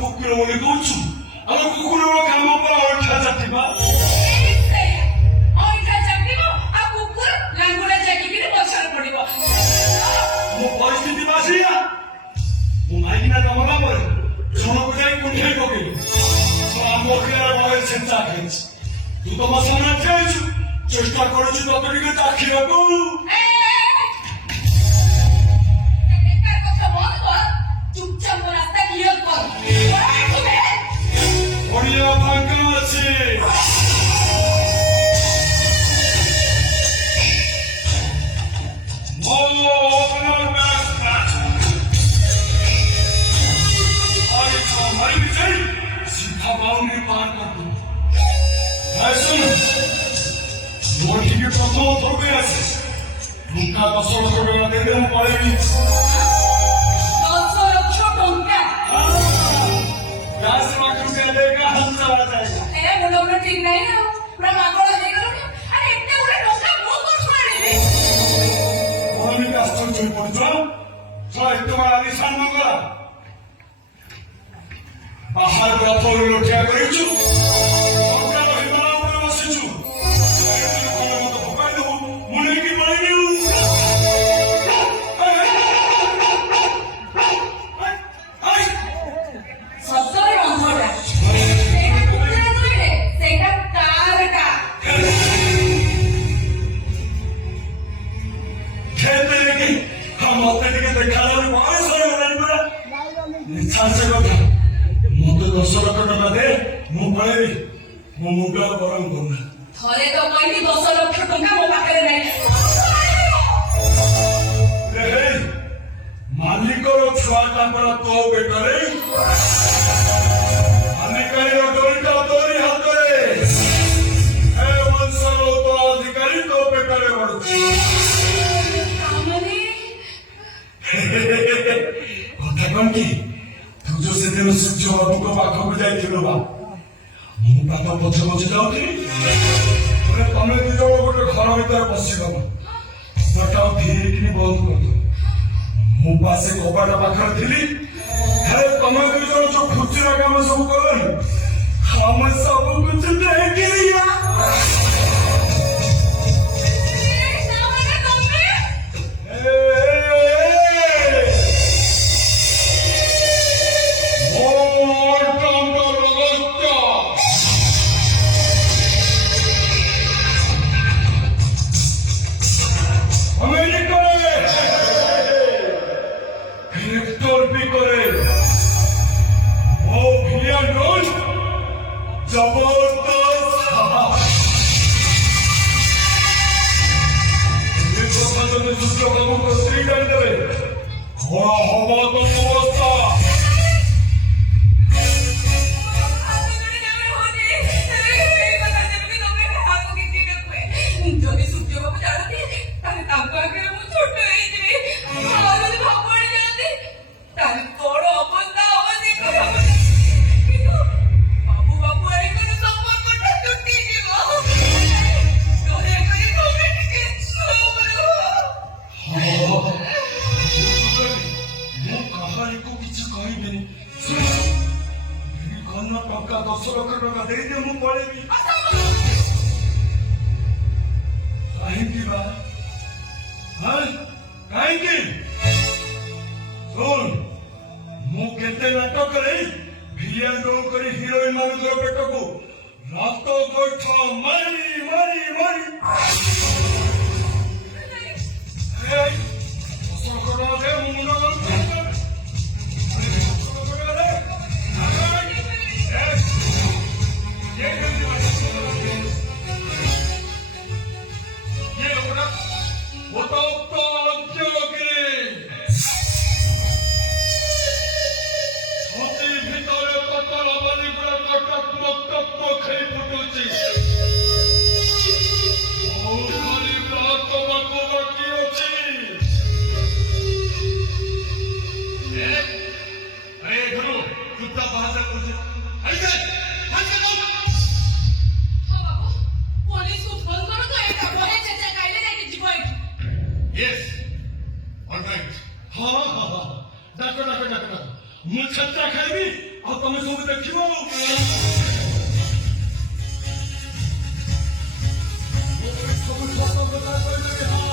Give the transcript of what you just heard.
କୁକୁର ବୋଲି କହୁଛୁ ଆମ କୁକୁରର କାମ ପୁରା ଅଇଁଠା ଚାଟିବା ମୋ ପରିସ୍ଥିତି ବାସିଆ ମୁଁ ମାଇକିନା କାମ ପରେ ଛଣକୁ ଯାଇ କୁଣ୍ଢେଇ ପକେଇଲି ଆମ ବଳେ ଛେଞ୍ଚା ଖାଇଛି ତୁ ତ ମୋ ସାମ୍ନା ଯାଇଛୁ ଚେଷ୍ଟା କରୁଛୁ ତତେ ଟିକେ ଚାଖିବାକୁ ଓଡ଼ିଆ ଫାଙ୍କା ଅଛି सीधा बाउंड्री पार कर दूं सुन मोटी के प्रथम थोड़ गया से उनका 10 लाख टका दे दे हम पड़ेगी 10 लाख टका 10 लाख रुपया देगा हम चला जाएगा ए मुंडो में ठीक नहीं है पूरा पागल हो गया अरे इतने बड़े टका मो को छाड़े और मैं कष्ट जोई पड़छो तो इतना बड़ा आलिशान मंगला बाहर गफर लठिया करिछु अंका हिमालय ऊपर बसिछु कोन मत भगाइ दो मुने की पड़ी नी ससुर अंधरा सेटा कुकुरा नइले सेटा कारटा खेते की हम अपने के देखाला बड़ा सही होलन पूरा निछा से কথা मुझे 10 लाख टका दे मु पळेबी मो मुगा गरम करना थरे तो कहली 10 लाख टका मो पाखरे नै रे मालिकर छुआ तापर तो बेटरे अधिकारी डोरीटा तोरी हाथे ए वंशर तो अधिकारी तो बेटरे बडुची कामनी কথা কোন কি तुझो से दिन सूर्य बाबू को पाखो को जाई थिलो बा मु पाता पछे पछे जाउथि तोरे तमे दि जण गोटे घर भीतर बसि गम सटाउ धीरे किनी बंद कर दो मु पासे कबाटा पाखर थिली हे तमे दि जण जो खुचरा काम सब करन हम सब कुछ देख लिया टका 10 लाख टका दे दे मु पळेबी काहेकि बा हां काहेकि सुन मु केते नाटक रे भिलियन रोल करी हीरोइन मानु पेट को रात गोठ मारी मारी मारी ए सो करो दे मुंडो ଡାକ ଡାକ ଡାକ ଡାକ ମୁଁ ଛେଚା ଖାଇବି ଆଉ ତମେ ସବୁ ଦେଖିବ ସବୁ ସତ କଥା କହିଦେବି।